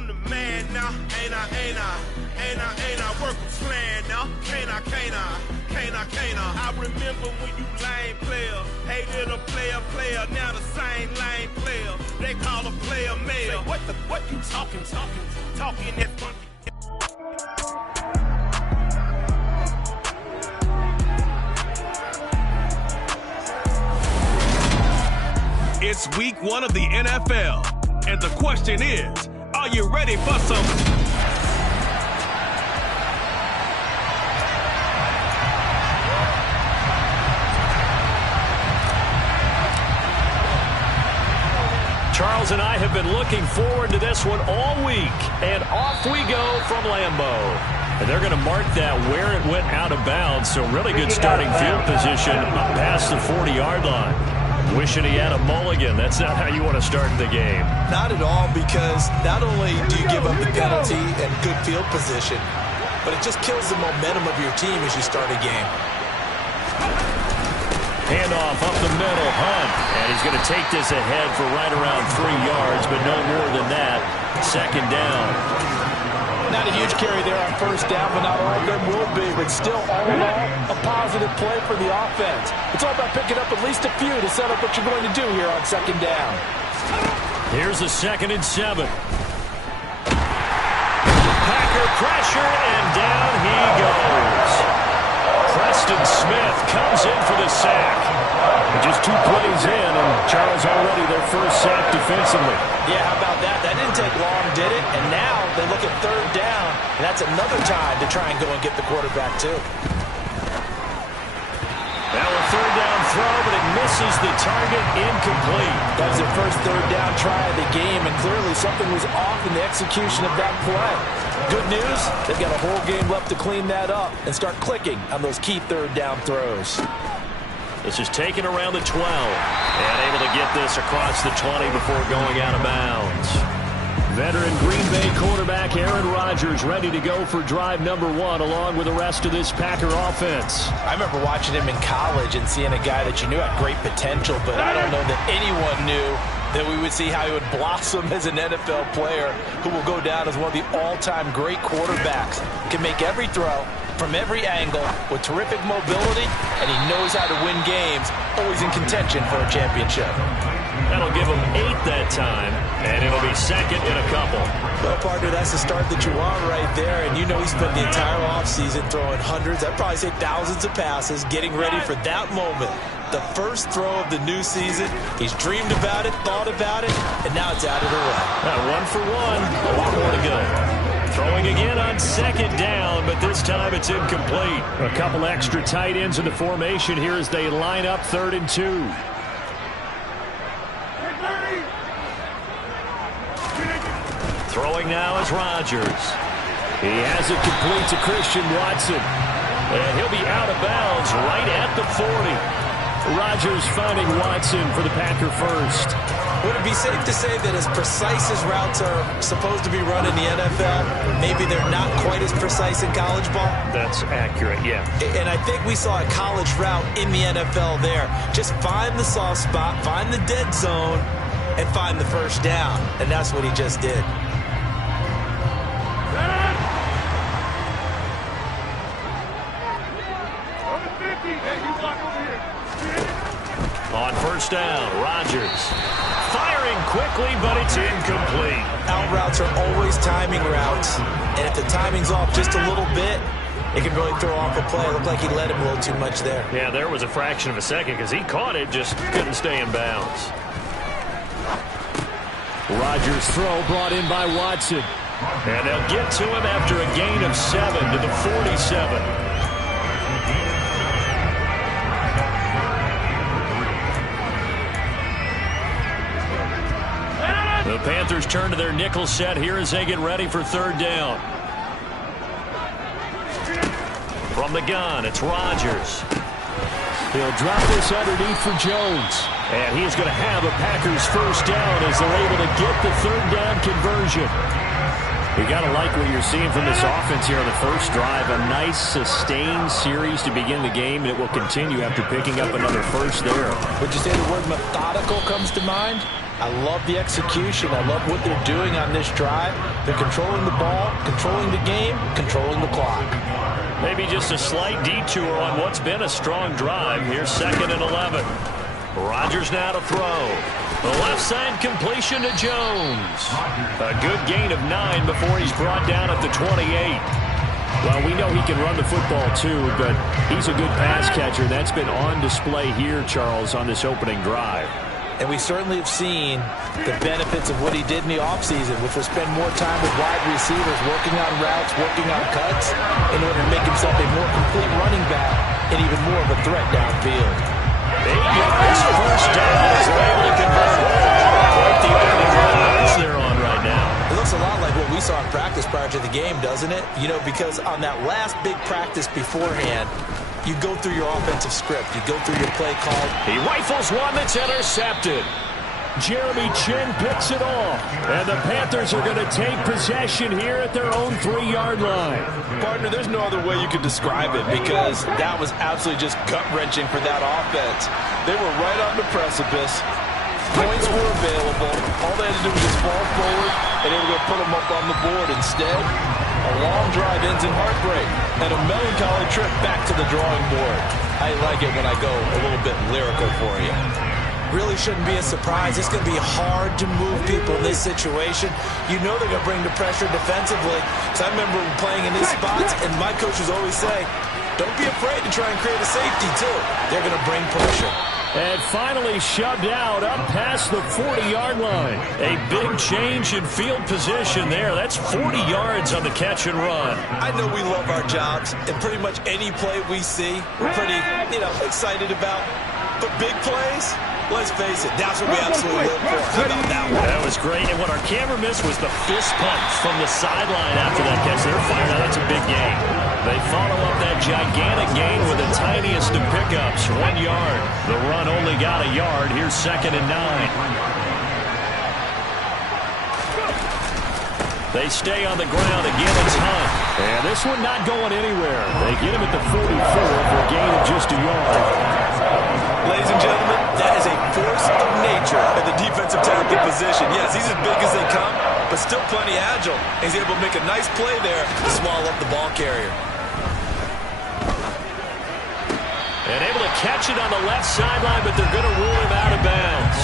I'm the man now. Ain't I work a plan now. Can't I? I remember when you lame player, hated a player, now the same lame player. They call a player mayor. What you talking that funky? It's week 1 of the NFL, and the question is, are you ready for some? Charles and I have been looking forward to this one all week, and off we go from Lambeau. And they're going to mark that where it went out of bounds, so really good starting field position up past the 40-yard line. Wishing he had a mulligan. That's not how you want to start the game. Not at all, because not only do you give up the penalty and good field position, but it just kills the momentum of your team as you start a game. Handoff up the middle, Hunt. And he's going to take this ahead for right around 3 yards, but no more than that. Second down. Not a huge carry there on first down, but not all of them will be. But still, all in all, a positive play for the offense. It's all about picking up at least a few to set up what you're going to do here on second down. Here's a 2nd and 7. Packer pressure, and down he goes. Preston Smith comes in for the sack. Just 2 plays in, and Charles already their first sack defensively. Yeah, how about that? That didn't take long, did it? And now they look at third down, and that's another time to try and go and get the quarterback, too. Now a third down throw, but it misses the target, incomplete. That was their first third down try of the game, and clearly something was off in the execution of that play. Good news, they've got a whole game left to clean that up and start clicking on those key third down throws. This is taken around the 12, and able to get this across the 20 before going out of bounds. Veteran Green Bay quarterback Aaron Rodgers ready to go for drive number 1 along with the rest of this Packer offense. I remember watching him in college and seeing a guy that you knew had great potential, but I don't know that anyone knew that we would see how he would blossom as an NFL player who will go down as one of the all-time great quarterbacks. Can make every throw from every angle with terrific mobility, and he knows how to win games, always in contention for a championship. That'll give him 8 that time, and it'll be second in a couple. Well, partner, that's the start that you want right there, and you know he spent the entire offseason throwing hundreds, I'd probably say thousands of passes, getting ready for that moment. The first throw of the new season. He's dreamed about it, thought about it, and now it's out of the way. 1 for 1, a lot more to go. Throwing again on second down, but this time it's incomplete. A couple extra tight ends in the formation here as they line up 3rd and 2. Throwing now is Rodgers. He has it complete to Christian Watson. And he'll be out of bounds right at the 40. Rodgers finding Watson for the Packer first. Would it be safe to say that as precise as routes are supposed to be run in the NFL, maybe they're not quite as precise in college ball? That's accurate, yeah. And I think we saw a college route in the NFL there. Just find the soft spot, find the dead zone, and find the first down. And that's what he just did. On first down, Rodgers firing quickly, but it's incomplete. Out routes are always timing routes, and if the timing's off just a little bit, it can really throw off a play. It looked like he let him a little too much there. Yeah, there was a fraction of a second because he caught it, just couldn't stay in bounds. Rodgers' throw brought in by Watson. And they'll get to him after a gain of 7 to the 47. The Panthers turn to their nickel set here as they get ready for 3rd down. From the gun, it's Rodgers. He'll drop this underneath for Jones. And he's going to have a Packers first down as they're able to get the 3rd down conversion. You got to like what you're seeing from this offense here on the first drive. A nice, sustained series to begin the game, and it will continue after picking up another first there. Would you say the word methodical comes to mind? I love the execution. I love what they're doing on this drive. They're controlling the ball, controlling the game, controlling the clock. Maybe just a slight detour on what's been a strong drive. Here's 2nd and 11. Rodgers now to throw. The left side completion to Jones. A good gain of 9 before he's brought down at the 28. Well, we know he can run the football too, but he's a good pass catcher. That's been on display here, Charles, on this opening drive. And we certainly have seen the benefits of what he did in the offseason, which was spend more time with wide receivers, working on routes, working on cuts, in order to make himself a more complete running back and even more of a threat downfield. 8 yards, first down, as they're able to convert. Quite the opening drive they're on right now. It looks a lot like what we saw in practice prior to the game, doesn't it? You know, because on that last big practice beforehand, you go through your offensive script. You go through your play call. He rifles one that's intercepted. Jeremy Chin picks it off. And the Panthers are going to take possession here at their own 3-yard line. Partner, there's no other way you could describe it because that was absolutely just gut-wrenching for that offense. They were right on the precipice. Points were available. All they had to do was just fall forward, and they were going to put them up on the board. Instead, a long drive ends in heartbreak and a melancholy trip back to the drawing board. I like it when I go a little bit lyrical for you. Really shouldn't be a surprise. It's going to be hard to move people in this situation. You know they're going to bring the pressure defensively. So I remember playing in these spots, and my coaches always say, don't be afraid to try and create a safety, too. They're going to bring pressure. And finally shoved out up past the 40-yard line. A big change in field position there. That's 40 yards on the catch and run. I know we love our jobs, and pretty much any play we see, we're pretty, excited about. But big plays, let's face it, that's what we absolutely live for. How about that one? That was great, and what our camera missed was the fist pump from the sideline after that catch. They're fired out. That's a big gain. They follow up that gigantic gain with the tiniest of pickups, 1 yard. The run only got a yard. Here's 2nd and 9. They stay on the ground. Again, it's Hunt. And this one not going anywhere. They get him at the 44 for a gain of just a yard. Ladies and gentlemen, that is a force of nature at the defensive tackle position. Yes, he's as big as they come, but still plenty agile. He's able to make a nice play there to swallow up the ball carrier. And able to catch it on the left sideline, but they're going to rule him out of bounds.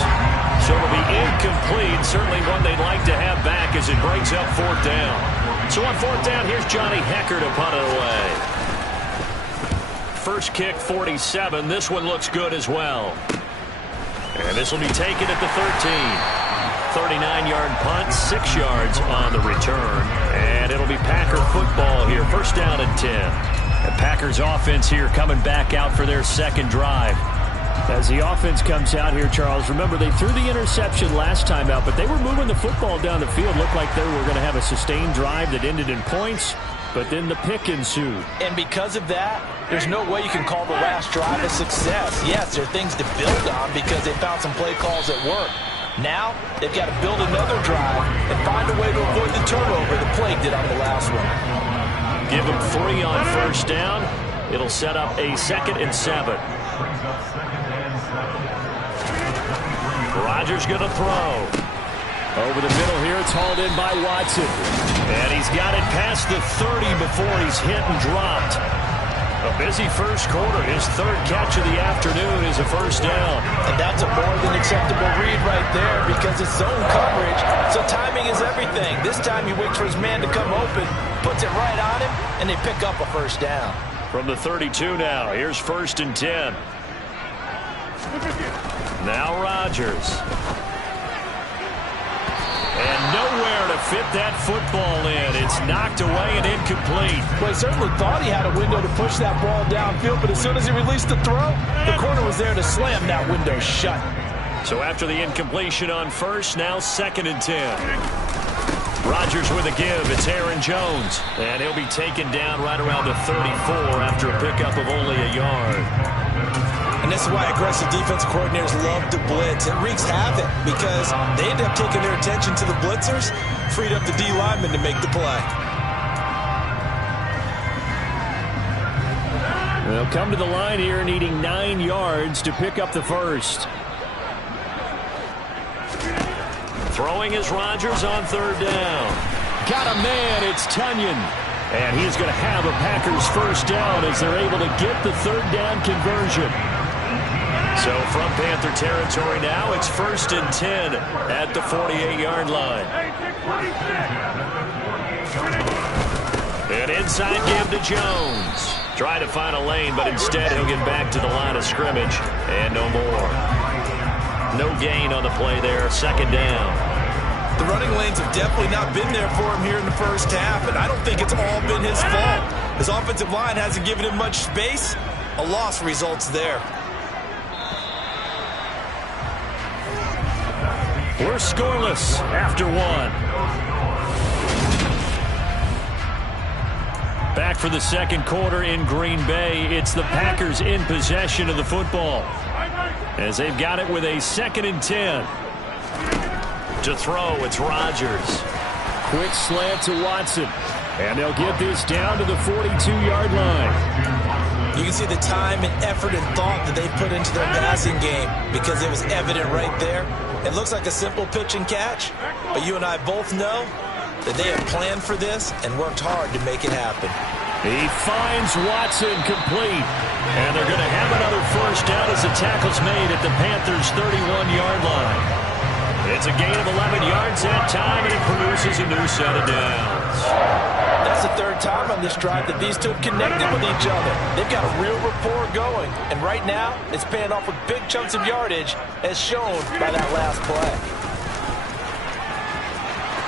So it'll be incomplete. Certainly one they'd like to have back as it breaks up 4th down. So on 4th down, here's Johnny Hecker to punt it away. First kick, 47. This one looks good as well. And this will be taken at the 13. 39-yard punt, 6 yards on the return. And it'll be Packer football here. First down and 10. The Packers offense here coming back out for their second drive. As the offense comes out here, Charles, remember they threw the interception last time out, but they were moving the football down the field. Looked like they were going to have a sustained drive that ended in points, but then the pick ensued. And because of that, there's no way you can call the last drive a success. Yes, there are things to build on because they found some play calls that work. Now, they've got to build another drive and find a way to avoid the turnover the Plague did on the last one. Give them 3 on first down. It'll set up a 2nd and 7. Rodgers going to throw. Over the middle here, it's hauled in by Watson. And he's got it past the 30 before he's hit and dropped. A busy first quarter. His 3rd catch of the afternoon is a first down. And that's a more than acceptable read right there because it's zone coverage, so timing is everything. This time he waits for his man to come open, puts it right on him, and they pick up a first down. From the 32 now, here's 1st and 10. Now Rodgers. And nowhere to fit that football in. It's knocked away and incomplete. Well, he certainly thought he had a window to push that ball downfield, but as soon as he released the throw, the corner was there to slam that window shut. So after the incompletion on first, now 2nd and 10. Rodgers with a give. It's Aaron Jones. And he'll be taken down right around the 34 after a pickup of only a yard. And this is why aggressive defensive coordinators love to blitz. It wreaks havoc because they end up taking their attention to the blitzers, freed up the D lineman to make the play. They'll come to the line here needing 9 yards to pick up the first. Throwing is Rodgers on third down. Got a man, it's Tunyon. And he's going to have a Packers first down as they're able to get the third down conversion. So from Panther territory now, it's 1st and 10 at the 48-yard line. An inside give to Jones. Trying to find a lane, but instead he'll get back to the line of scrimmage. And no more. No gain on the play there. 2nd down. The running lanes have definitely not been there for him here in the first half, and I don't think it's all been his fault. His offensive line hasn't given him much space. A loss results there. We're scoreless after 1. Back for the 2nd quarter in Green Bay. It's the Packers in possession of the football, as they've got it with a 2nd and 10. To throw, it's Rodgers. Quick slant to Watson. And they'll get this down to the 42-yard line. You can see the time and effort and thought that they put into their passing game, because it was evident right there. It looks like a simple pitch and catch, but you and I both know that they have planned for this and worked hard to make it happen. He finds Watson complete. And they're going to have another first down as the tackle's made at the Panthers' 31-yard line. It's a gain of 11 yards that time, and it produces a new set of downs. That's the 3rd time on this drive that these two have connected with each other. They've got a real rapport going, and right now it's paying off with big chunks of yardage, as shown by that last play.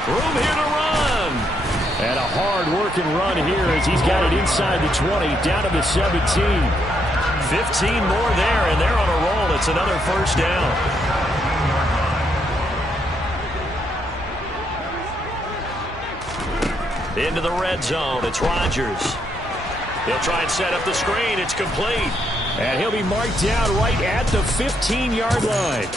Room here to run. And a hard-working run here as he's got it inside the 20, down to the 17. 15 more there, and they're on a roll. It's another first down. Into the red zone, it's Rodgers. He'll try and set up the screen. It's complete. And he'll be marked down right at the 15-yard line.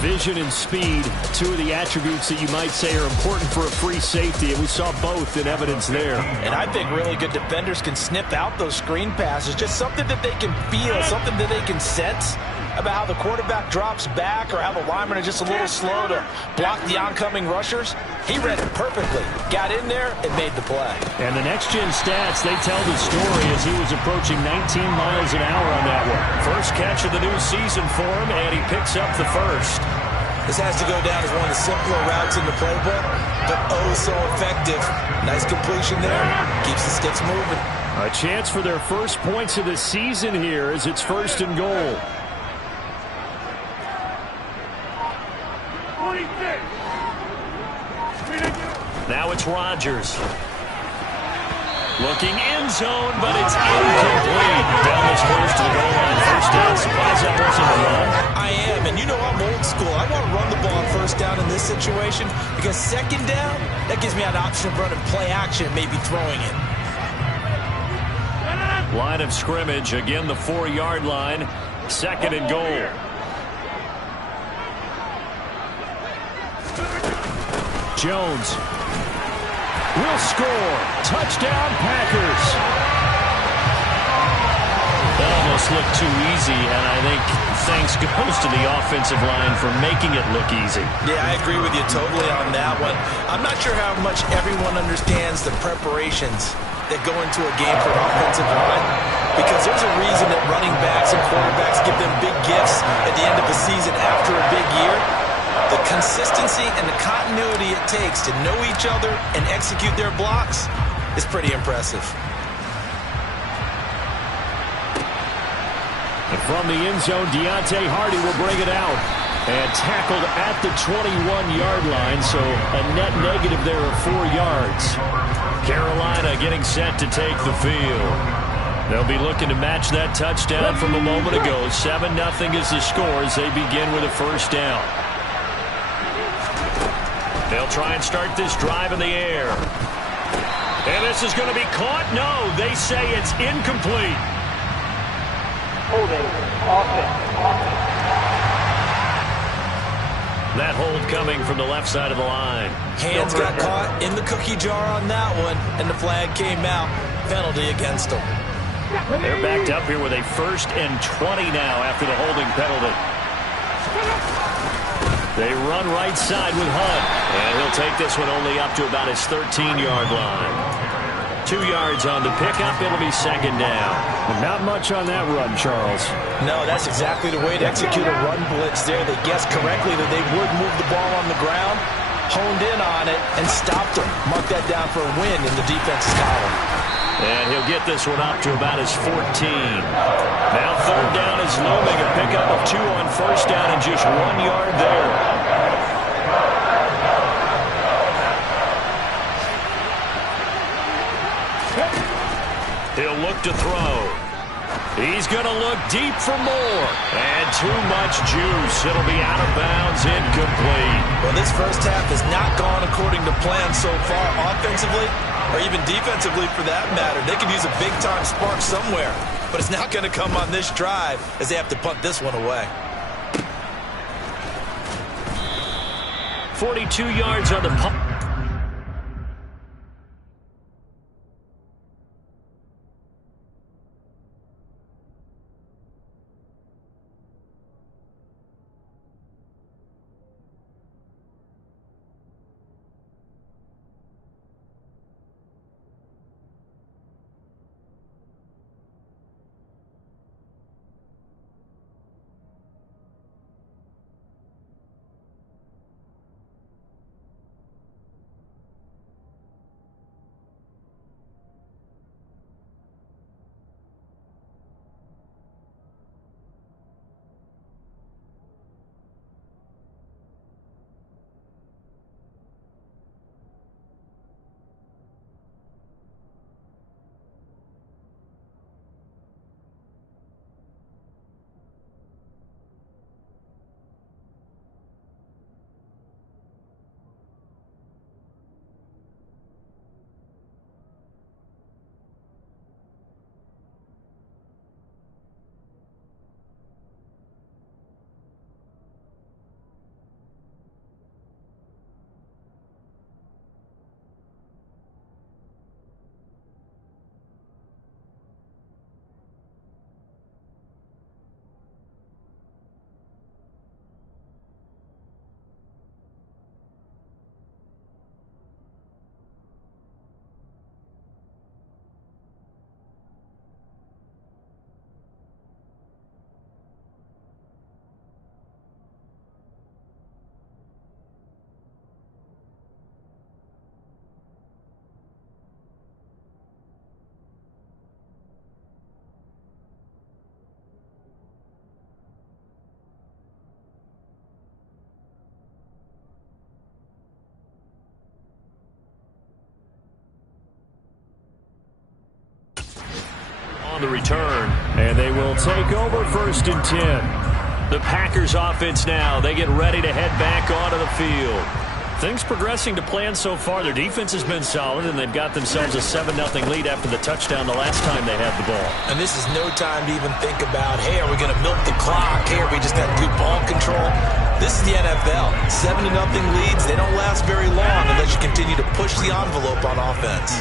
Vision and speed, 2 of the attributes that you might say are important for a free safety, and we saw both in evidence there. And I think really good defenders can snip out those screen passes, just something that they can feel, something that they can sense about how the quarterback drops back or how the linemen are just a little slow to block the oncoming rushers. He read it perfectly, got in there, and made the play. And the next-gen stats, they tell the story as he was approaching 19 miles an hour on that one. First catch of the new season for him, and he picks up the first. This has to go down as one of the simpler routes in the playbook, but oh so effective. Nice completion there, keeps the sticks moving. A chance for their first points of the season here as it's 1st and goal. Now it's Rodgers. Looking end zone, but it's incomplete. Down this close to the goal line. First down. Surprised that wasn't a run. I am, and you know I'm old school. I want to run the ball on first down in this situation, because 2nd down, that gives me an option of running play action, maybe throwing it. Line of scrimmage, again the 4-yard line. 2nd and goal. Jones will score. Touchdown, Packers. That almost looked too easy, and I think thanks goes to the offensive line for making it look easy. Yeah, I agree with you totally on that one. I'm not sure how much everyone understands the preparations that go into a game for an offensive line, because there's a reason that running backs and quarterbacks give them big gifts at the end of the season after a big year. The consistency and the continuity it takes to know each other and execute their blocks is pretty impressive. And from the end zone, Deontay Hardy will bring it out. And tackled at the 21-yard line, so a net negative there of 4 yards. Carolina getting set to take the field. They'll be looking to match that touchdown from a moment ago. 7-0 is the score as they begin with a first down. They'll try and start this drive in the air. And this is going to be caught. No, they say it's incomplete. Holding, offense. That hold coming from the left side of the line. Hands got caught in the cookie jar on that one, and the flag came out. Penalty against them. They're backed up here with a 1st and 20 now after the holding penalty. They run right side with Hunt. And he'll take this one only up to about his 13-yard line. 2 yards on the pickup. It'll be second down. Not much on that run, Charles. No, that's exactly the way to execute a run blitz there. They guessed correctly that they would move the ball on the ground, honed in on it, and stopped them. Mark that down for a win in the defense's column. And he'll get this one up to about his 14. Now third down is looming. A pickup of 2 on first down and just 1 yard there. He'll look to throw. He's going to look deep for more. And too much juice. It'll be out of bounds, incomplete. Well, this first half has not gone according to plan so far offensively, or even defensively for that matter. They could use a big-time spark somewhere, but it's not going to come on this drive as they have to punt this one away. 42 yards on the punt. The return, and they will take over 1st and 10. The Packers offense now, they get ready to head back onto the field. Things progressing to plan so far. Their defense has been solid, and they've got themselves a 7-0 lead after the touchdown the last time they had the ball. And this is no time to even think about, hey, are we going to milk the clock? Hey, are we just going to do ball control? This is the NFL. 7-0 leads, they don't last very long unless you continue to push the envelope on offense.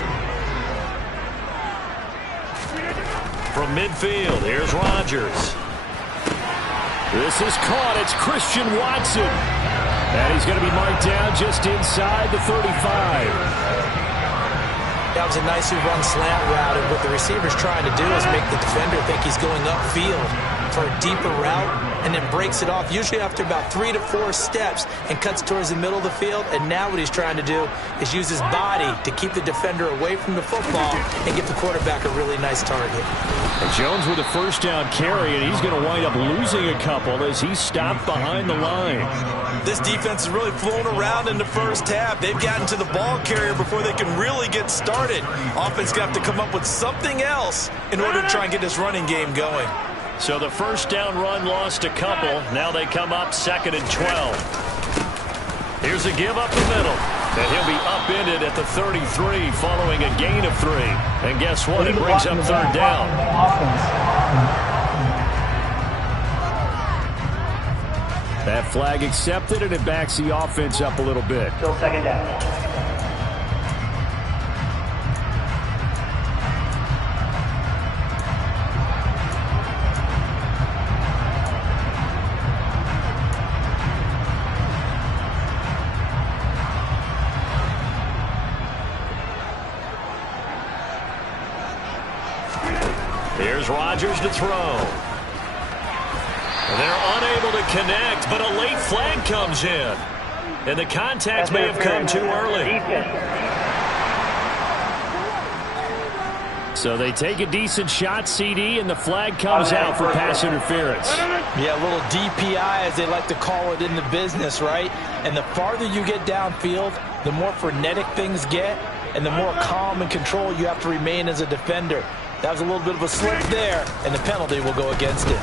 From midfield, here's Rodgers. This is caught. It's Christian Watson. And he's going to be marked down just inside the 35. That was a nicely run slant route, and what the receiver's trying to do is make the defender think he's going upfield for a deeper route, and then breaks it off, usually after about 3 to 4 steps, and cuts towards the middle of the field. And now what he's trying to do is use his body to keep the defender away from the football and give the quarterback a really nice target. And Jones with a first down carry, and he's going to wind up losing a couple as he's stopped behind the line. This defense has really flown around in the first half. They've gotten to the ball carrier before they can really get started. Offense got to come up with something else in order to try and get this running game going. So the first down run lost a couple. Now they come up 2nd and 12. Here's a give up the middle. And he'll be upended at the 33 following a gain of 3. And guess what? It brings up 3rd down. That flag accepted, and it backs the offense up a little bit. Still 2nd down. Here's Rodgers to throw. They're unable to connect, but a late flag comes in. And the contact may have come too early. So they take a decent shot, CD, and the flag comes out for pass interference. Yeah, a little DPI, as they like to call it in the business, right? And the farther you get downfield, the more frenetic things get, and the more calm and control you have to remain as a defender. That was a little bit of a slip there, and the penalty will go against it.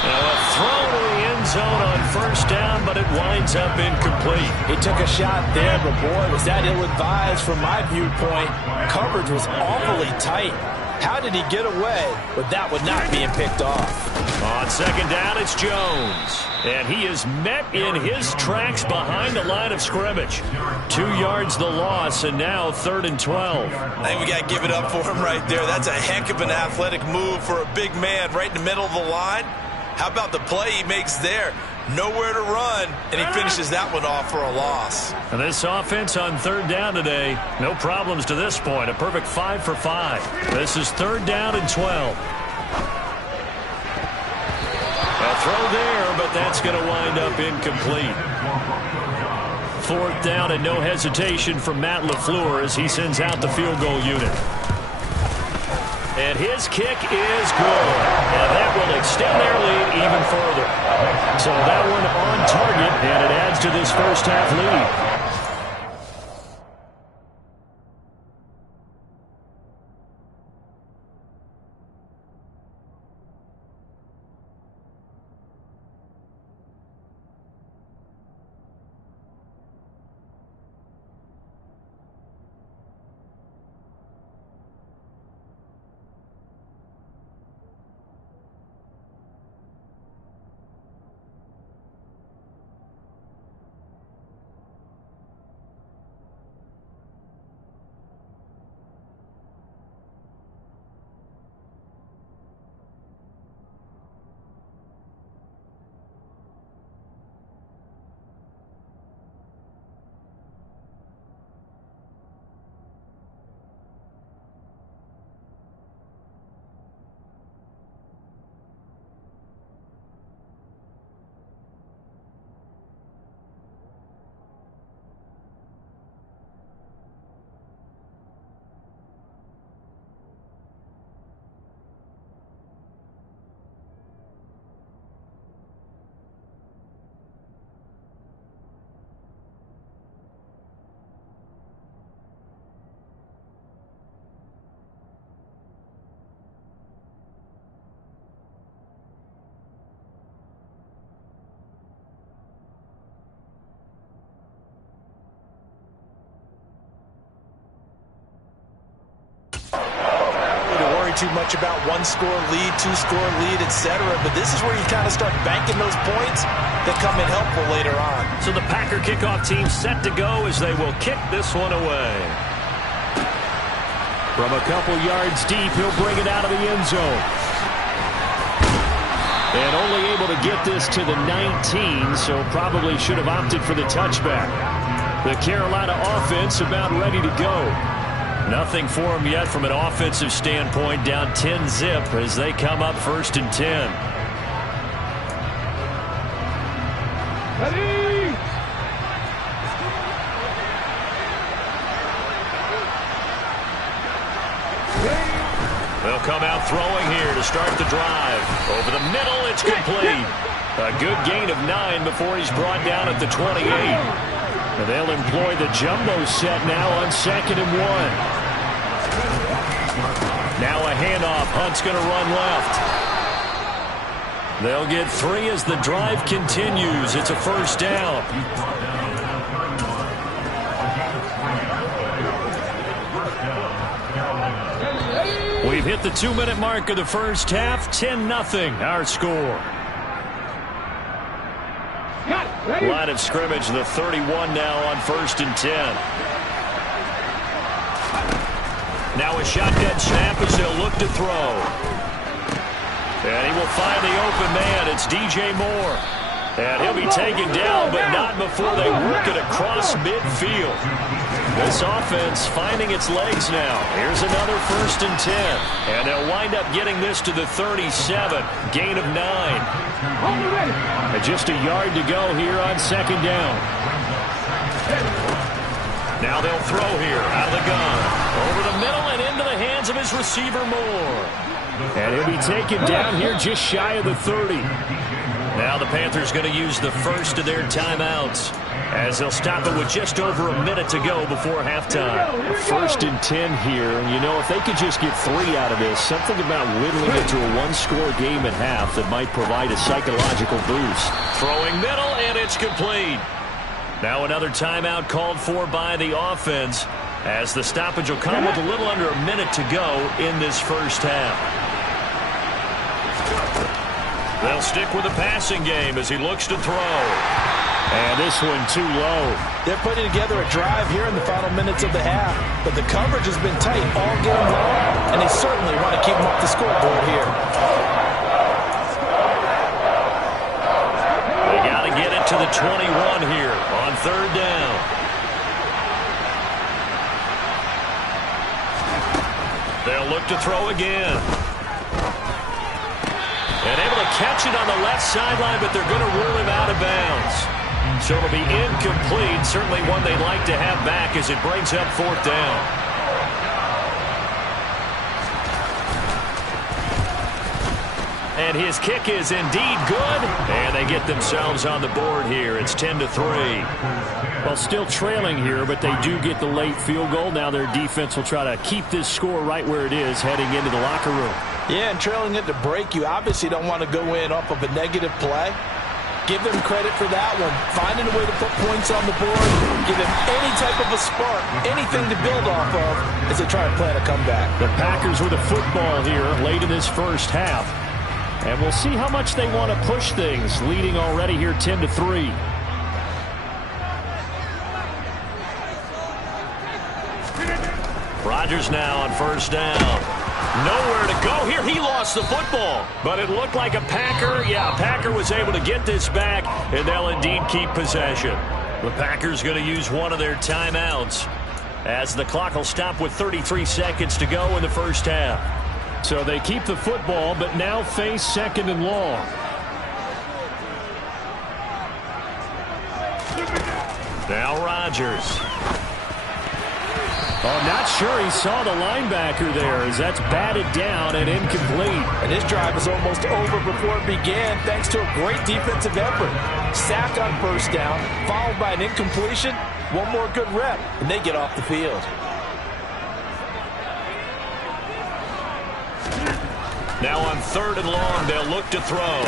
Now a throw to the end zone on first down, but it winds up incomplete. He took a shot there, but boy, was that ill-advised from my viewpoint. Coverage was awfully tight. How did he get away with that one not being picked off? On second down, it's Jones. And he is met in his tracks behind the line of scrimmage. 2 yards the loss, and now 3rd and 12. I think we got to give it up for him right there. That's a heck of an athletic move for a big man right in the middle of the line. How about the play he makes there? Nowhere to run, and he finishes that one off for a loss. And this offense on 3rd down today, no problems to this point. A perfect 5 for 5. This is 3rd down and 12. A throw there, but that's going to wind up incomplete. 4th down and no hesitation from Matt LaFleur as he sends out the field goal unit. And his kick is good. And that will extend their lead even further. So that one on target, and it adds to this first half lead. Too much about one-score lead, two-score lead, etc. But this is where you kind of start banking those points that come in helpful later on. So the Packer kickoff team set to go as they will kick this one away. From a couple yards deep, he'll bring it out of the end zone. And only able to get this to the 19, so probably should have opted for the touchback. The Carolina offense about ready to go. Nothing for them yet from an offensive standpoint, down 10-zip as they come up 1st and 10. Ready? They'll come out throwing here to start the drive. Over the middle, it's complete. A good gain of 9 before he's brought down at the 28. And they'll employ the jumbo set now on 2nd and 1. Now a handoff. Hunt's going to run left. They'll get 3 as the drive continues. It's a 1st down. We've hit the 2-minute mark of the first half. 10-0 our score. Line of scrimmage, the 31 now on 1st and 10. Now a shotgun snap as they'll look to throw. And he will find the open man. It's DJ Moore. And he'll be taken down, but not before they work it across midfield. This offense finding its legs now. Here's another 1st and 10. And they'll wind up getting this to the 37. Gain of 9. And just a yard to go here on 2nd down. Now they'll throw here out of the gun. Over the middle and into the hands of his receiver Moore. And he'll be taken down here just shy of the 30. Now the Panthers going to use the first of their timeouts as they'll stop it with just over a minute to go before halftime. 1st and 10 here. And, you know, if they could just get 3 out of this, something about whittling it to a 1-score game at half that might provide a psychological boost. Throwing middle, and it's complete. Now another timeout called for by the offense as the stoppage will come with a little under a minute to go in this first half. They'll stick with the passing game as he looks to throw. And this one too low. They're putting together a drive here in the final minutes of the half, but the coverage has been tight all game long, and they certainly want to keep them off the scoreboard here. They got to get it to the 21 here on 3rd down. They'll look to throw again. And able to catch it on the left sideline, but they're going to rule him out of bounds. So it'll be incomplete. Certainly one they'd like to have back as it brings up 4th down. And his kick is indeed good. And they get themselves on the board here. It's 10-3. Well, still trailing here, but they do get the late field goal. Now their defense will try to keep this score right where it is heading into the locker room. Yeah, and trailing it to break, you obviously don't want to go in off of a negative play. Give them credit for that one. Finding a way to put points on the board, give them any type of a spark, anything to build off of as they try and plan a comeback. The Packers with a football here late in this first half. And we'll see how much they want to push things, leading already here 10-3. Rodgers now on 1st down. Nowhere to go here. He lost the football, but it looked like a Packer. Yeah, Packer was able to get this back, and they'll indeed keep possession. The Packers going to use one of their timeouts as the clock will stop with 33 seconds to go in the first half. So they keep the football, but now face 2nd and long. Now Rodgers. Oh, not sure he saw the linebacker there as that's batted down and incomplete. And his drive was almost over before it began thanks to a great defensive effort. Sack on 1st down, followed by an incompletion. One more good rep, and they get off the field. Now on 3rd and long, they'll look to throw.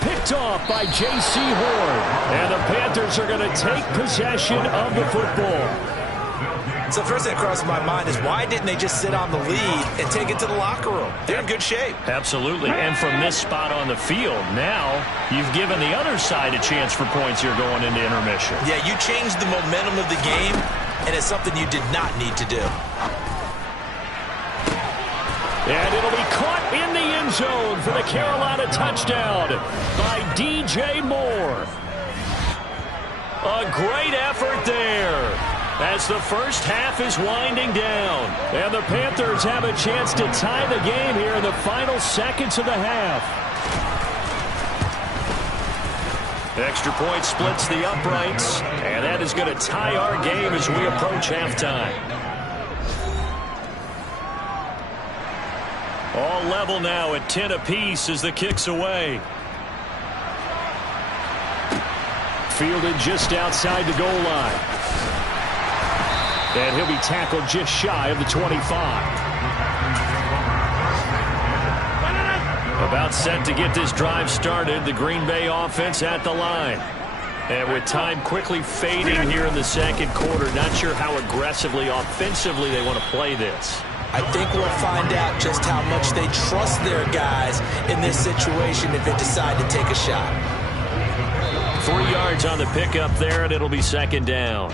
Picked off by J.C. Horn. And the Panthers are going to take possession of the football. So the first thing that crosses my mind is why didn't they just sit on the lead and take it to the locker room? They're in good shape. Absolutely. And from this spot on the field, now you've given the other side a chance for points here going into intermission. Yeah, you changed the momentum of the game, and it's something you did not need to do. And it'll be caught in the end zone for the Carolina touchdown by DJ Moore. A great effort there as the first half is winding down. And the Panthers have a chance to tie the game here in the final seconds of the half. Extra point splits the uprights, and that is going to tie our game as we approach halftime. All level now at 10 apiece as the kick's away. Fielded just outside the goal line. And he'll be tackled just shy of the 25. About set to get this drive started, the Green Bay offense at the line. And with time quickly fading here in the second quarter, not sure how aggressively, offensively they want to play this. I think we'll find out just how much they trust their guys in this situation if they decide to take a shot. 3 yards on the pickup there, and it'll be 2nd down.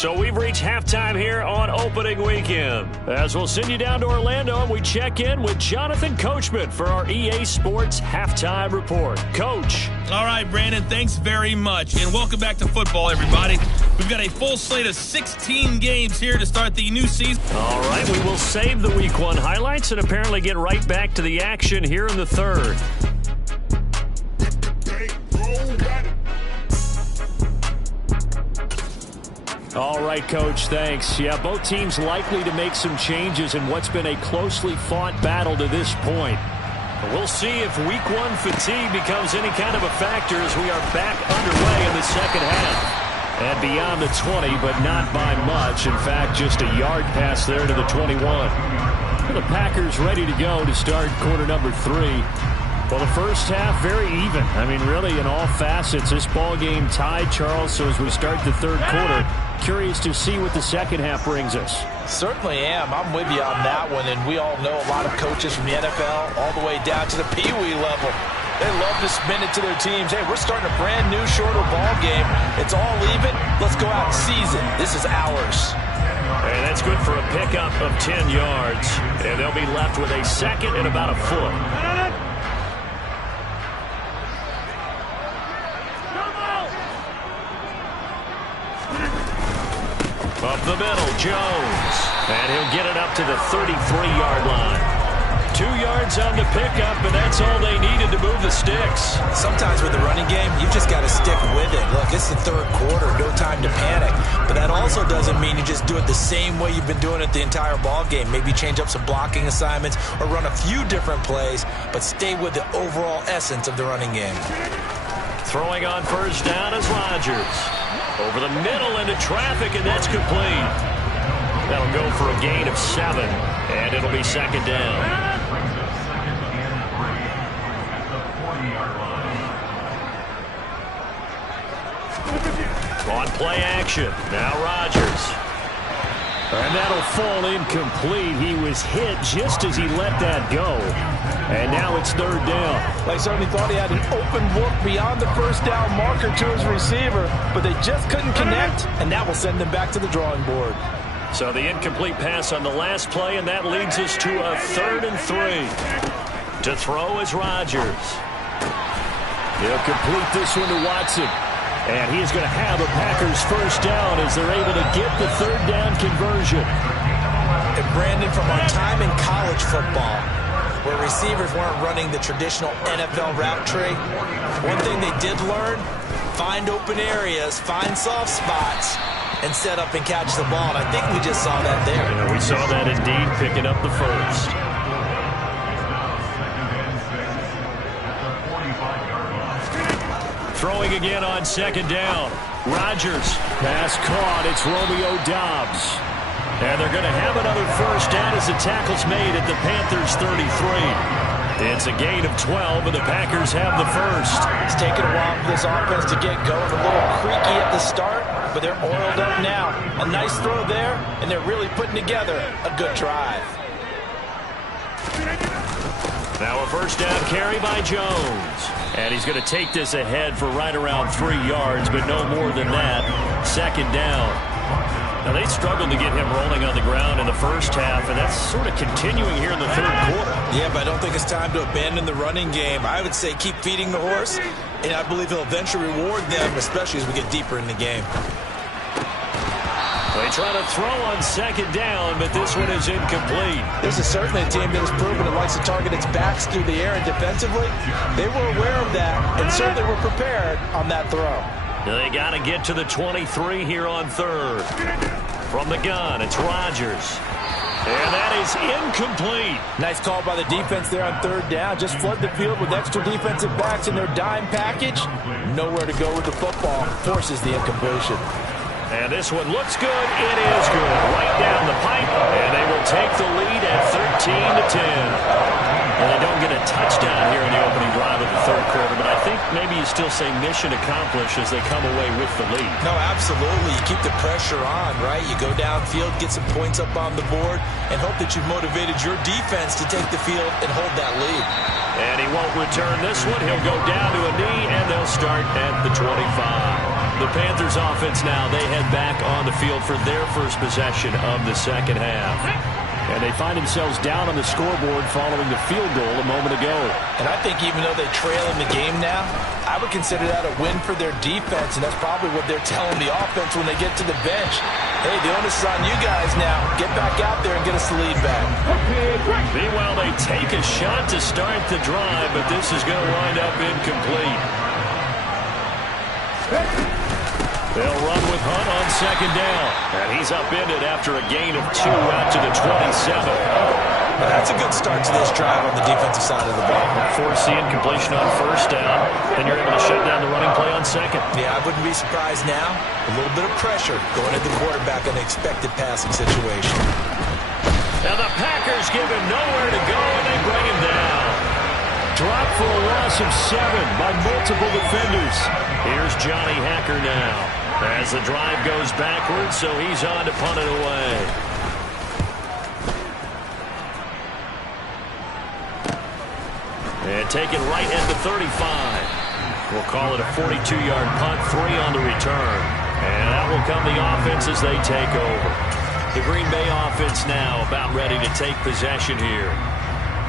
So we've reached halftime here on opening weekend. As we'll send you down to Orlando, and we check in with Jonathan Coachman for our EA Sports Halftime Report. Coach. All right, Brandon, thanks very much. And welcome back to football, everybody. We've got a full slate of 16 games here to start the new season. All right, we will save the Week 1 highlights and apparently get right back to the action here in the third. All right, Coach, thanks. Yeah, both teams likely to make some changes in what's been a closely fought battle to this point. But we'll see if Week 1 fatigue becomes any kind of a factor as we are back underway in the second half. And beyond the 20, but not by much. In fact, just a yard pass there to the 21. The Packers ready to go to start quarter number 3. Well, the first half, very even. I mean, really, in all facets, this ball game tied, Charles. So as we start the third quarter, curious to see what the second half brings us. Certainly am. I'm with you on that one. And we all know a lot of coaches from the NFL all the way down to the Pee Wee level. They love to spin it to their teams. Hey, we're starting a brand new, shorter ball game. It's all even. Let's go out and seize it. This is ours. And that's good for a pickup of 10 yards. And they'll be left with a second and about a foot. Up the middle, Jones. And he'll get it up to the 33-yard line. 2 yards on the pickup, and that's all they needed to move the sticks. Sometimes with the running game, you've just got to stick with it. Look, it's the third quarter, no time to panic. But that also doesn't mean you just do it the same way you've been doing it the entire ball game. Maybe change up some blocking assignments or run a few different plays, but stay with the overall essence of the running game. Throwing on first down is Rodgers. Over the middle into traffic, and that's complete. That'll go for a gain of 7, and it'll be second down. On play action, now Rodgers. And that'll fall incomplete. He was hit just as he let that go. And now it's third down. They certainly thought he had an open look beyond the first down marker to his receiver, but they just couldn't connect, and that will send them back to the drawing board. So the incomplete pass on the last play, and that leads us to a 3rd and 3. To throw is Rodgers. He'll complete this one to Watson. And he's going to have a Packers first down as they're able to get the third down conversion. And Brandon, from our time in college football, where receivers weren't running the traditional NFL route tree, one thing they did learn, find open areas, find soft spots, and set up and catch the ball. And I think we just saw that there. Yeah, we saw that indeed, picking up the first. Throwing again on second down. Rodgers. Pass caught. It's Romeo Doubs. And they're going to have another first down as the tackle's made at the Panthers' 33. It's a gain of 12, and the Packers have the first. It's taken a while for this offense to get going. A little creaky at the start, but they're oiled up now. A nice throw there, and they're really putting together a good drive. Now a first down carry by Jones. And he's going to take this ahead for right around 3 yards, but no more than that. Second down. Now, they struggled to get him rolling on the ground in the first half, and that's sort of continuing here in the third quarter. Yeah, but I don't think it's time to abandon the running game. I would say keep feeding the horse, and I believe he'll eventually reward them, especially as we get deeper in the game. They try to throw on second down, but this one is incomplete. This is certainly a team that has proven it likes to target its backs through the air and defensively. They were aware of that and certainly were prepared on that throw. They got to get to the 23 here on third. From the gun, it's Rodgers. And that is incomplete. Nice call by the defense there on third down. Just flood the field with extra defensive backs in their dime package. Nowhere to go with the football. Forces the incompletion. And this one looks good. It is good. Right down the pipe. And they will take the lead at 13-10. And they don't get a touchdown here in the opening drive of the third quarter, but I think maybe you still say mission accomplished as they come away with the lead. No, absolutely. You keep the pressure on, right? You go downfield, get some points up on the board, and hope that you've motivated your defense to take the field and hold that lead. And he won't return this one. He'll go down to a knee, and they'll start at the 25. The Panthers offense now, they head back on the field for their first possession of the second half. And they find themselves down on the scoreboard following the field goal a moment ago. And I think even though they trail in the game now, I would consider that a win for their defense, and that's probably what they're telling the offense when they get to the bench. Hey, the onus is on you guys now. Get back out there and get us the lead back. Meanwhile, they take a shot to start the drive, but this is going to wind up incomplete. They'll run with Hunt on second down. And he's upended after a gain of 2 out to the 27. That's a good start to this drive on the defensive side of the ball. Forcing completion on first down. Then you're able to shut down the running play on second. Yeah, I wouldn't be surprised now. A little bit of pressure going at the quarterback in an expected passing situation. Now the Packers give him nowhere to go, and they bring him down. Dropped for a loss of 7 by multiple defenders. Here's Johnny Hacker now. As the drive goes backwards, so he's on to punt it away. And take it right at the 35. We'll call it a 42-yard punt, 3 on the return. And that will come the offense as they take over. The Green Bay offense now about ready to take possession here.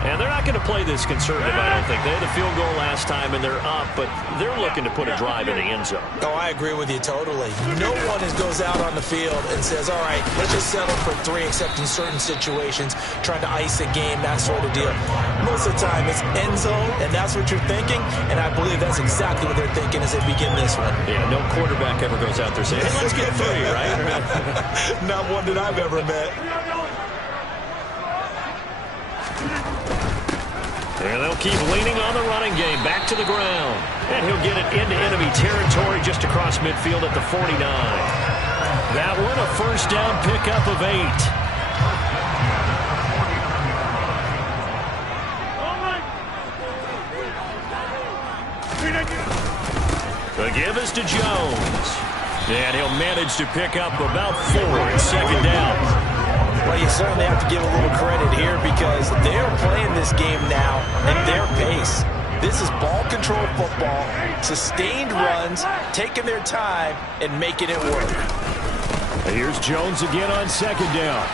And they're not going to play this conservative, I don't think. They had the field goal last time, and they're up, but they're looking to put a drive in the end zone. Oh, I agree with you totally. No one goes out on the field and says, all right, let's just settle for 3, except in certain situations, trying to ice a game, that sort of deal. Most of the time, it's end zone, and that's what you're thinking, and I believe that's exactly what they're thinking as they begin this one. Yeah, no quarterback ever goes out there saying, hey, let's get 3, right? Not one that I've ever met. And they'll keep leaning on the running game. Back to the ground. And he'll get it into enemy territory just across midfield at the 49. That one a first down pickup of 8. The give is to Jones. And he'll manage to pick up about 4 in second down. Well, you certainly have to give a little credit here because they're playing this game now at their pace. This is ball control football, sustained runs, taking their time, and making it work. Here's Jones again on second down.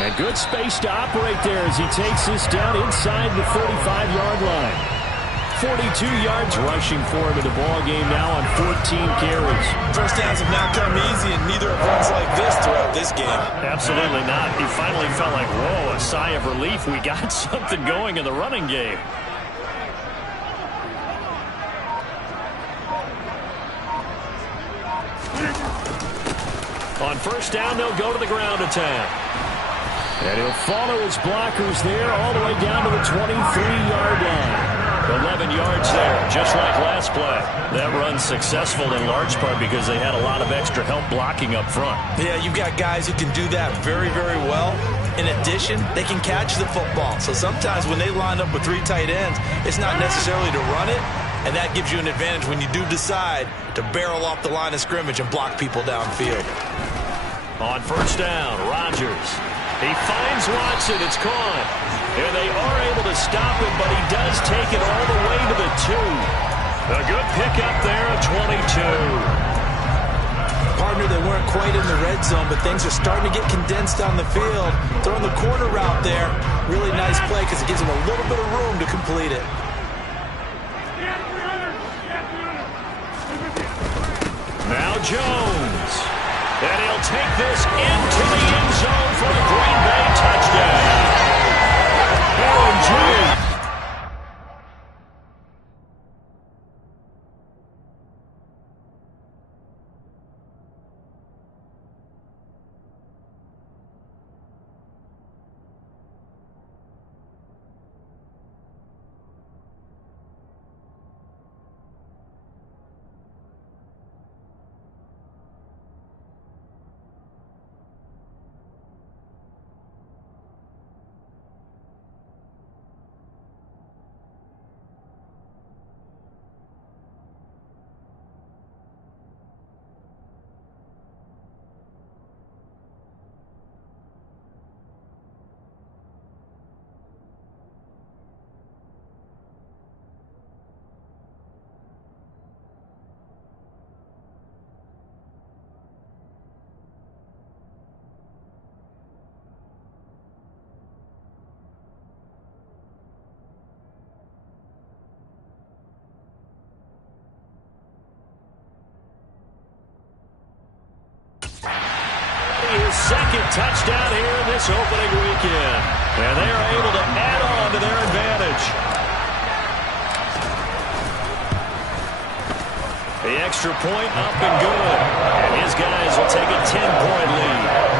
And good space to operate there as he takes this down inside the 35-yard line. 42 yards rushing for him in the ball game now on 14 carries. First downs have not come easy, and neither have runs like this throughout this game. Absolutely not. He finally felt like, whoa, a sigh of relief. We got something going in the running game. On first down, they'll go to the ground attack. And he'll follow his blockers there all the way down to the 23-yard line. 11 yards there, just like last play. That run's successful in large part because they had a lot of extra help blocking up front. Yeah, you've got guys who can do that very, very well. In addition, they can catch the football. So sometimes when they line up with 3 tight ends, it's not necessarily to run it, and that gives you an advantage when you do decide to barrel off the line of scrimmage and block people downfield. On first down, Rodgers. He finds Watson. It's caught. And they are able to stop him, but he does take it all the way to the 2. A good pickup there at 22. Partner, they weren't quite in the red zone, but things are starting to get condensed on the field. Throwing the corner route there. Really nice play because it gives them a little bit of room to complete it. Now Jones. And he'll take this into the end zone for a Green Bay touchdown. Aaron Jones. his second touchdown here in this opening weekend. And they are able to add on to their advantage. The extra point up and good. And his guys will take a 10-point lead.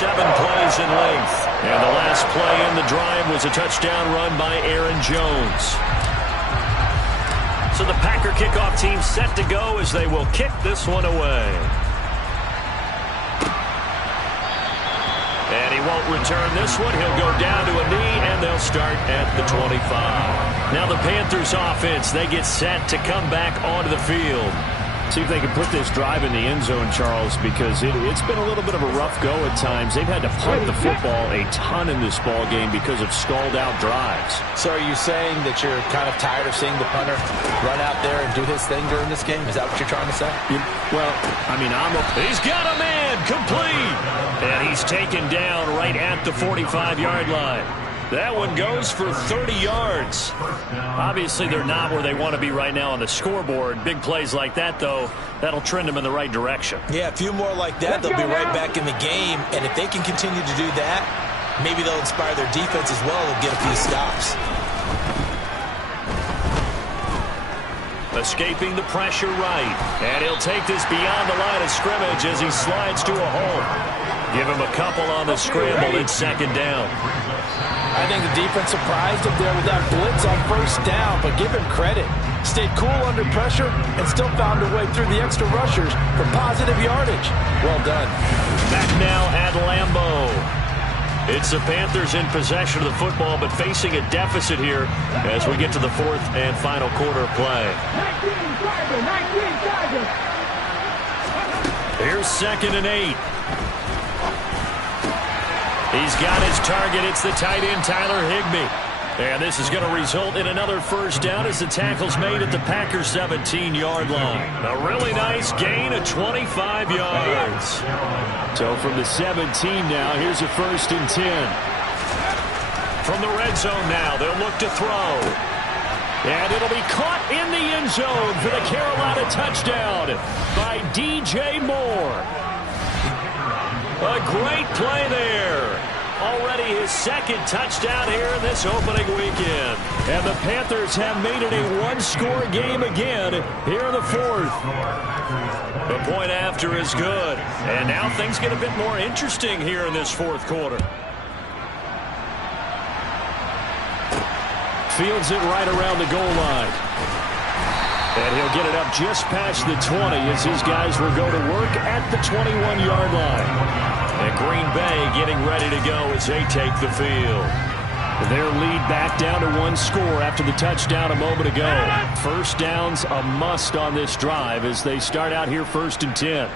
7 plays in length. And the last play in the drive was a touchdown run by Aaron Jones. So the Packer kickoff team set to go as they will kick this one away. And he won't return this one. He'll go down to a knee, and they'll start at the 25. Now the Panthers offense, they get set to come back onto the field. See if they can put this drive in the end zone, Charles, because it's been a little bit of a rough go at times. They've had to punt the football a ton in this ball game because of stalled-out drives. So are you saying that you're kind of tired of seeing the punter run out there and do his thing during this game? Is that what you're trying to say? Well, I mean, He's got a man, complete! And he's taken down right at the 45-yard line. That one goes for 30 yards. Obviously, they're not where they want to be right now on the scoreboard. Big plays like that, though, that'll trend them in the right direction. Yeah, a few more like that, they'll be right back in the game. And if they can continue to do that, maybe they'll inspire their defense as well and get a few stops. Escaping the pressure right. And he'll take this beyond the line of scrimmage as he slides to a hole. Give him a couple on the scramble. It's second down. I think the defense surprised him there with that blitz on first down, but give him credit. Stayed cool under pressure and still found a way through the extra rushers for positive yardage. Well done. Back now at Lambeau. It's the Panthers in possession of the football, but facing a deficit here as we get to the fourth and final quarter of play. Here's 2nd and 8. He's got his target. It's the tight end, Tyler Higbee. And this is going to result in another first down as the tackle's made at the Packers' 17-yard line. A really nice gain of 25 yards. So from the 17 now, here's a 1st and 10. From the red zone now, they'll look to throw. And it'll be caught in the end zone for the Carolina touchdown by DJ Moore. A great play there. Already his 2nd touchdown here in this opening weekend. And the Panthers have made it a one-score game again here in the 4th. The point after is good. And now things get a bit more interesting here in this 4th quarter. Fields it right around the goal line. And he'll get it up just past the 20 as his guys will go to work at the 21-yard line. And Green Bay getting ready to go as they take the field. Their lead back down to 1 score after the touchdown a moment ago. First down's a must on this drive as they start out here 1st and 10.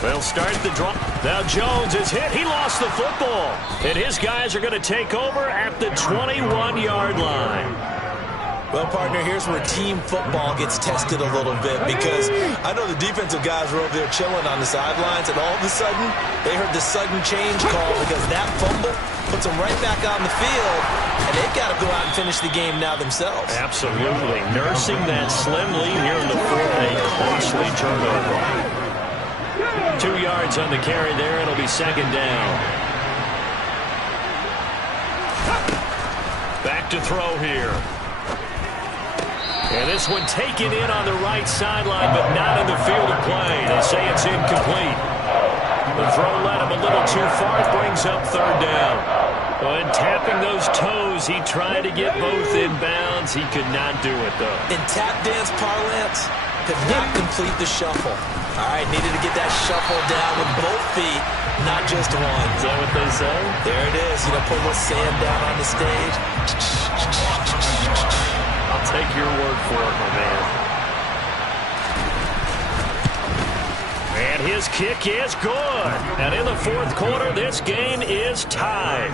They'll start the draw. Now Jones is hit. He lost the football. And his guys are going to take over at the 21-yard line. Well, partner, here's where team football gets tested a little bit because I know the defensive guys were over there chilling on the sidelines, and all of a sudden they heard the sudden change call because that fumble puts them right back on the field, and they've got to go out and finish the game now themselves. Absolutely. Nursing that slim lead here in the 4th, a costly turnover. 2 yards on the carry there. It'll be 2nd down. Back to throw here. And this one taken in on the right sideline, but not in the field of play. They say it's incomplete. The throw led him a little too far. It brings up 3rd down. And tapping those toes, he tried to get both in bounds. He could not do it, though. In tap dance parlance, could not complete the shuffle. All right, needed to get that shuffle down with both feet, not just one. Is that what they say? There it is. You know, put a little sand down on the stage. I'll take your word for it, my man. And his kick is good. And in the 4th quarter, this game is tied.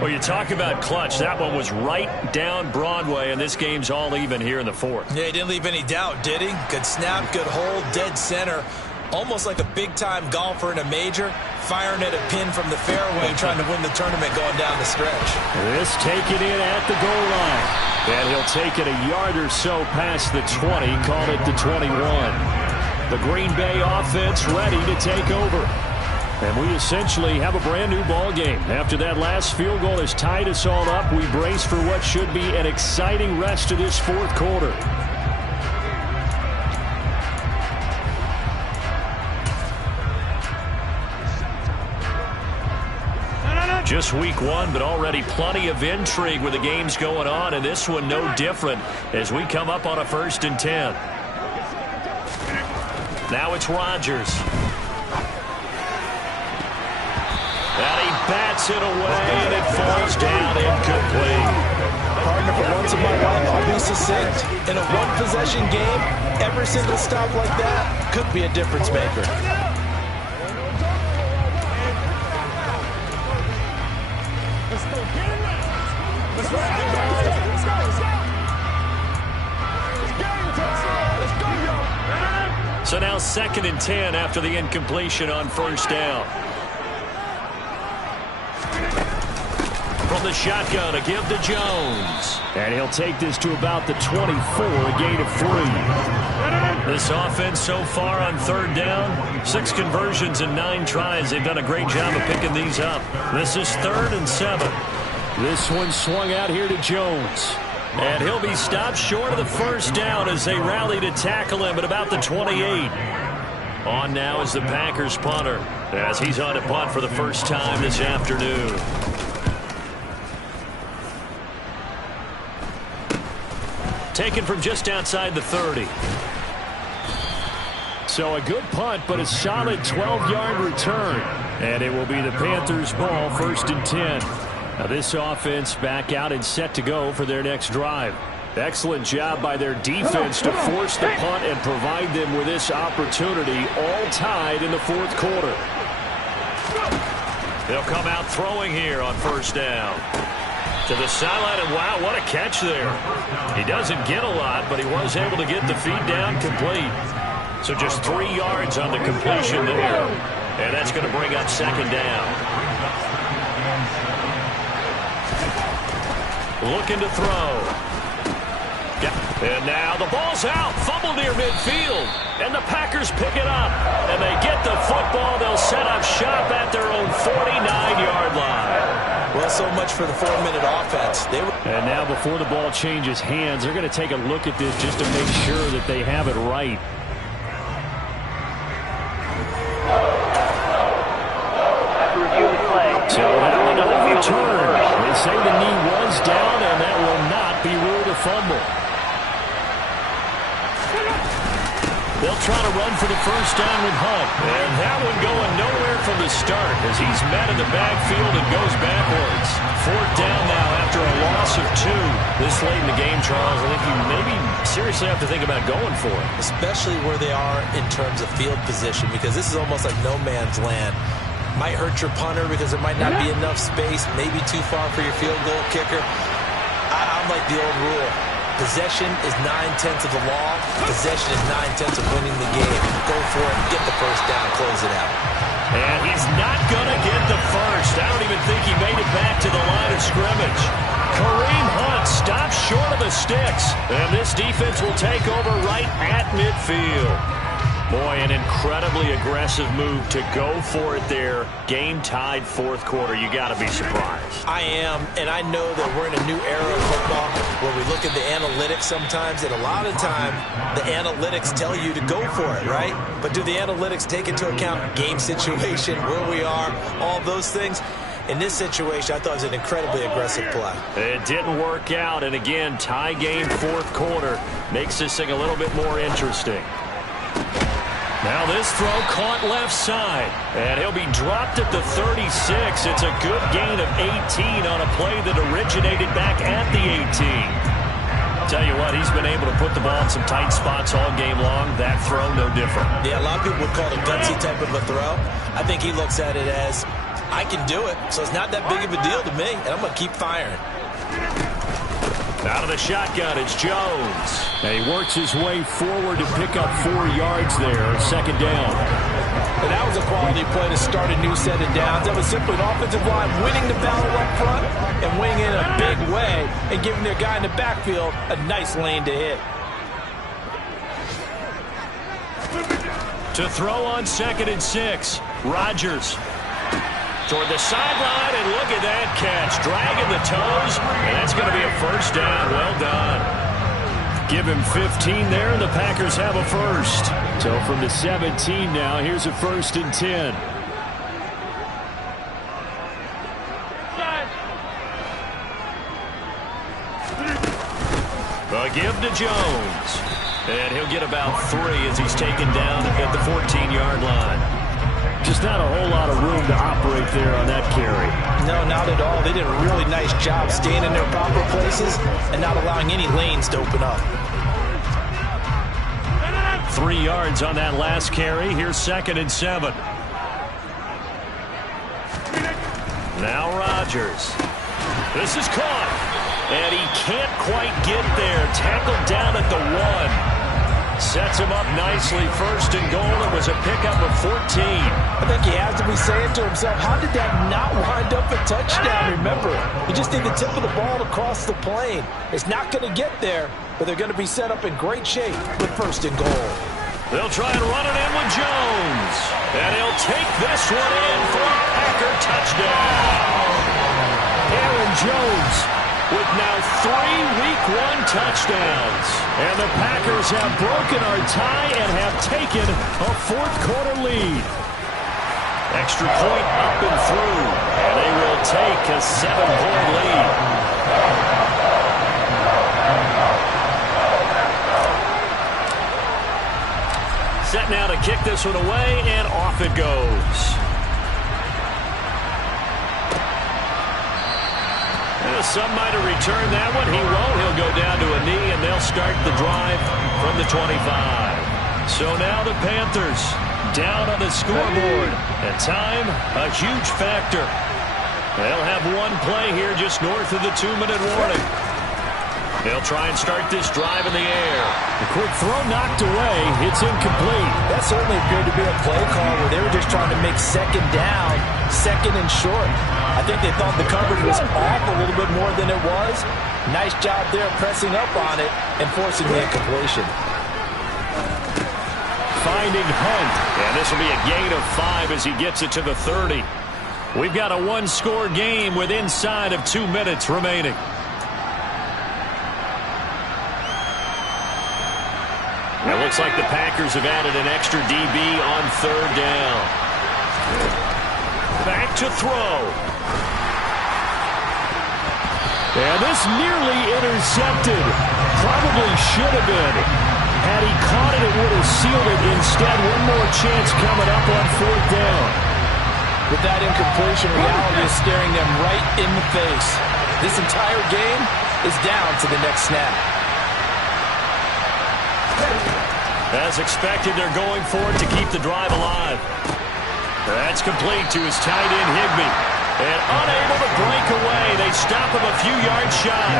Well, you talk about clutch. That one was right down Broadway, and this game's all even here in the 4th. Yeah, he didn't leave any doubt, did he? Good snap, good hold, dead center. Almost like a big-time golfer in a major, firing at a pin from the fairway, trying to win the tournament going down the stretch. This taken in at the goal line. And he'll take it a yard or so past the 20, call it the 21. The Green Bay offense ready to take over. And we essentially have a brand new ball game. After that last field goal has tied us all up, we brace for what should be an exciting rest of this 4th quarter. Just week one, but already plenty of intrigue with the games going on, and this one no different as we come up on a 1st and 10. Now it's Rodgers. And he bats it away, and it falls down incomplete. Partner, for once in my life, I'll be succinct. In a one-possession game, every single stop like that could be a difference maker. So now 2nd and 10 after the incompletion on 1st down. From the shotgun, a give to Jones. And he'll take this to about the 24, a gain of 3. This offense so far on 3rd down, 6 conversions and 9 tries. They've done a great job of picking these up. This is 3rd and 7. This one swung out here to Jones. And he'll be stopped short of the 1st down as they rally to tackle him at about the 28. On now is the Packers punter as he's on a punt for the first time this afternoon. Taken from just outside the 30. So a good punt, but a solid 12-yard return. And it will be the Panthers' ball, 1st and 10. Now this offense back out and set to go for their next drive. Excellent job by their defense to force the punt and provide them with this opportunity, all tied in the 4th quarter. They'll come out throwing here on 1st down. To the sideline, and wow, what a catch there. He doesn't get a lot, but he was able to get the feed down complete. So just 3 yards on the completion there. And that's going to bring up 2nd down. Looking to throw. And now the ball's out. Fumble near midfield. And the Packers pick it up. And they get the football. They'll set up shop at their own 49-yard line. Well, so much for the 4-minute offense. And now before the ball changes hands, they're going to take a look at this just to make sure that they have it right. So now another return. They say the knee was down, and that will not be ruled a fumble. They'll try to run for the 1st down with Hunt. And that one going nowhere from the start as he's met in the backfield and goes backwards. 4th down now after a loss of 2. This late in the game, Charles, I think you maybe seriously have to think about going for it. Especially where they are in terms of field position, because this is almost like no man's land. Might hurt your punter because there might not be enough space, maybe too far for your field goal kicker. I'm like the old rule. Possession is 9/10 of the law. Possession is 9/10 of winning the game. Go for it, get the 1st down, close it out. And he's not going to get the 1st. I don't even think he made it back to the line of scrimmage. Kareem Hunt stops short of the sticks. And this defense will take over right at midfield. Boy, an incredibly aggressive move to go for it there. Game tied 4th quarter. You got to be surprised. I am, and I know that we're in a new era of football where we look at the analytics sometimes, and a lot of time the analytics tell you to go for it, right? But do the analytics take into account game situation, where we are, all those things? In this situation, I thought it was an incredibly aggressive play. It didn't work out, and again, tie game 4th quarter makes this thing a little bit more interesting. Now this throw caught left side, and he'll be dropped at the 36. It's a good gain of 18 on a play that originated back at the 18. Tell you what, he's been able to put the ball in some tight spots all game long. That throw, no different. Yeah, a lot of people would call it a gutsy type of a throw. I think he looks at it as, I can do it, so it's not that big of a deal to me, and I'm going to keep firing. Out of the shotgun, it's Jones. And he works his way forward to pick up 4 yards there, 2nd down. And that was a quality play to start a new set of downs. That was simply an offensive line winning the battle up front and winning in a big way and giving their guy in the backfield a nice lane to hit. To throw on 2nd and 6, Rodgers. Toward the sideline, and look at that catch. Dragging the toes, and that's going to be a 1st down. Well done. Give him 15 there, and the Packers have a 1st. So from the 17 now, here's a 1st and 10. A give to Jones. And he'll get about 3 as he's taken down at the 14-yard line. Just not a whole lot of room to operate there on that carry. No, not at all. They did a really nice job staying in their proper places and not allowing any lanes to open up. 3 yards on that last carry. Here's 2nd and 7. Now Rodgers. This is caught. And he can't quite get there. Tackled down at the 1. Sets him up nicely. 1st and goal. It was a pickup of 14. I think he has to be saying to himself, how did that not wind up a touchdown? Remember, you just need the tip of the ball to cross the plane. It's not going to get there, but they're going to be set up in great shape with 1st and goal. They'll try and run it in with Jones. And he'll take this one in for a Packer touchdown. Aaron Jones with now 3 Week 1 touchdowns. And the Packers have broken our tie and have taken a 4th quarter lead. Extra point up and through. And they will take a 7-point lead. Set now to kick this one away, and off it goes. Some might have returned that one. He won't. He'll go down to a knee, and they'll start the drive from the 25. So now the Panthers down on the scoreboard. And time, a huge factor. They'll have one play here just north of the 2-minute warning. They'll try and start this drive in the air. The quick throw knocked away. It's incomplete. That certainly appeared to be a play call where they were just trying to make 2nd down, 2nd and short. I think they thought the coverage was off a little bit more than it was. Nice job there pressing up on it and forcing the incompletion. Finding Hunt. And this will be a gain of 5 as he gets it to the 30. We've got a 1-score game with inside of 2 minutes remaining. It looks like the Packers have added an extra DB on 3rd down. Back to throw. And this nearly intercepted. Probably should have been. Had he caught it, it would have sealed it. Instead, one more chance coming up on 4th down. With that incompletion, reality is staring them right in the face. This entire game is down to the next snap. As expected, they're going for it to keep the drive alive. That's complete to his tight end, Higbee. And unable to break away. They stop him a few yards shy.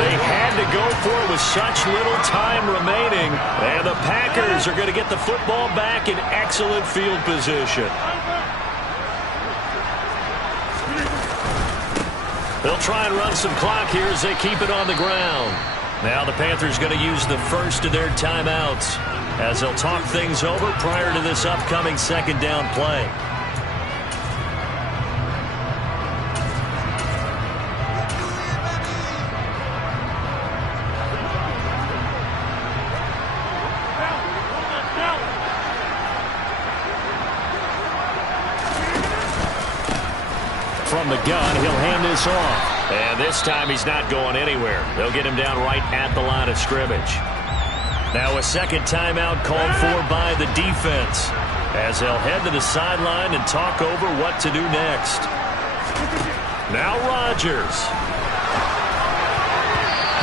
They had to go for it with such little time remaining. And the Packers are going to get the football back in excellent field position. They'll try and run some clock here as they keep it on the ground. Now the Panthers going to use the first of their timeouts as they'll talk things over prior to this upcoming 2nd down play. From the gun, he'll hand this off. And this time he's not going anywhere. They'll get him down right at the line of scrimmage. Now a 2nd timeout called for by the defense as they'll head to the sideline and talk over what to do next. Now Rodgers.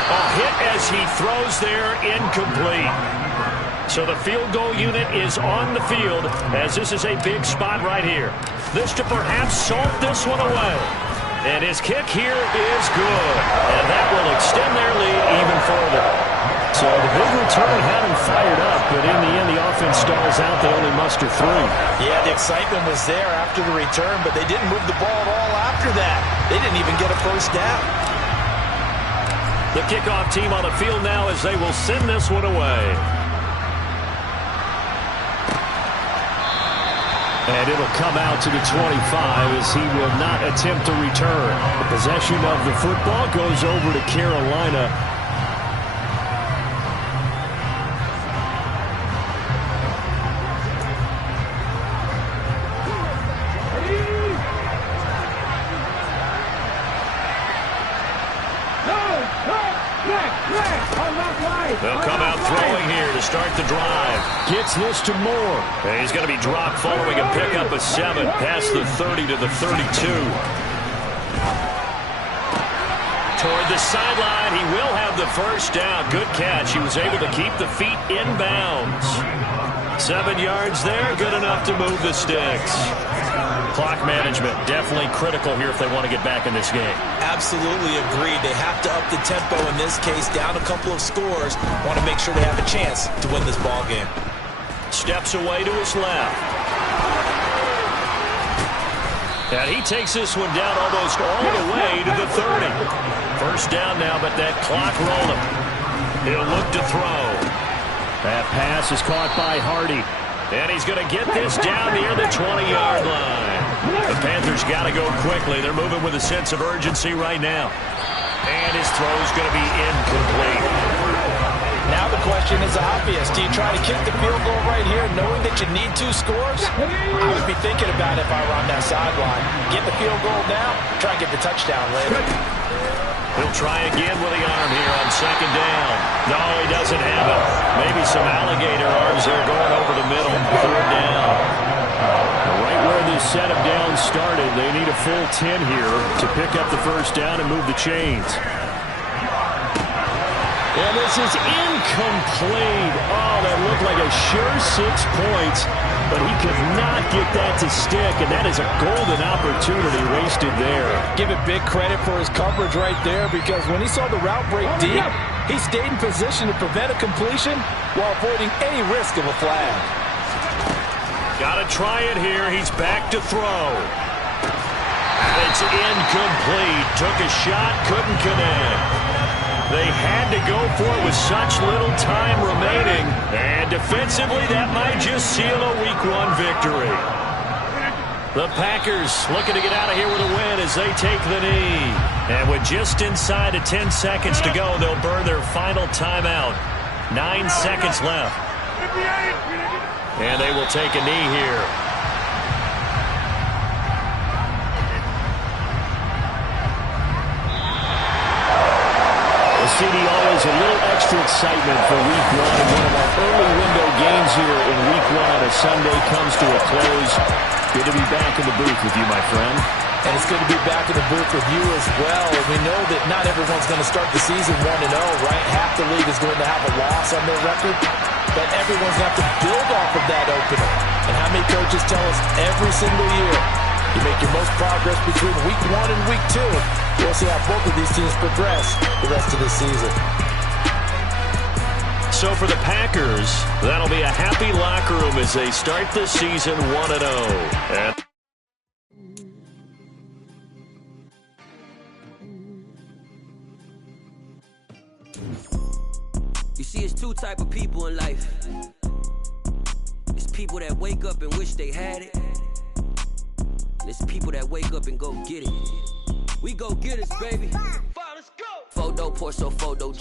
A hit as he throws there, incomplete. So the field goal unit is on the field as this is a big spot right here. This to perhaps salt this one away. And his kick here is good. And that will extend their lead even further. So the big return had him fired up, but in the end the offense stalls out. They only muster 3. Yeah, the excitement was there after the return, but they didn't move the ball at all after that. They didn't even get a 1st down. The kickoff team on the field now as they will send this one away. And it'll come out to the 25 as he will not attempt to return. The possession of the football goes over to Carolina. They'll come out throwing here to start the drive. Gets this to Moore. And he's going to be dropped following a pickup of 7 past the 30 to the 32. Toward the sideline, he will have the first down. Good catch. He was able to keep the feet in bounds. 7 yards there, good enough to move the sticks. Clock management, definitely critical here if they want to get back in this game. Absolutely agreed. They have to up the tempo in this case, down a couple of scores. Want to make sure they have a chance to win this ball game. Steps away to his left. And he takes this one down almost all the way to the 30. First down now, but that clock rolling. He'll look to throw. That pass is caught by Hardy. And he's going to get this down near the 20-yard line. The Panthers got to go quickly. They're moving with a sense of urgency right now. And his throw's going to be incomplete. Now the question is obvious. Do you try to kick the field goal right here knowing that you need 2 scores? I would be thinking about it if I were on that sideline. Get the field goal now, try to get the touchdown later. He'll try again with the arm here on second down. No, he doesn't have it. Maybe some alligator arms there going over the middle. Third down. Right where this set of downs started, they need a full 10 here to pick up the first down and move the chains. And this is incomplete. Oh, that looked like a sure 6 points, but he could not get that to stick, and that is a golden opportunity wasted there. Give it big credit for his coverage right there, because when he saw the route break deep, he stayed in position to prevent a completion while avoiding any risk of a flag. Got to try it here. He's back to throw. It's incomplete. Took a shot, couldn't connect. They had to go for it with such little time remaining. And defensively, that might just seal a Week 1 victory. The Packers looking to get out of here with a win as they take the knee. And with just inside of 10 seconds to go, they'll burn their final timeout. 9 seconds left. And they will take a knee here. CD always a little extra excitement for Week 1 and one of our early window games here in Week 1 as Sunday comes to a close. Good to be back in the booth with you, my friend. And it's good to be back in the booth with you as well. And we know that not everyone's going to start the season 1-0, right? Half the league is going to have a loss on their record. But everyone's going to have to build off of that opener. And how many coaches tell us every single year, you make your most progress between Week 1 and Week 2. We'll see how both of these teams progress the rest of this season. So for the Packers, that'll be a happy locker room as they start the season 1-0. You see, it's 2 type of people in life. It's people that wake up and wish they had it. And it's people that wake up and go get it. We go get it, baby. Let's go. Photo, Porso, photo,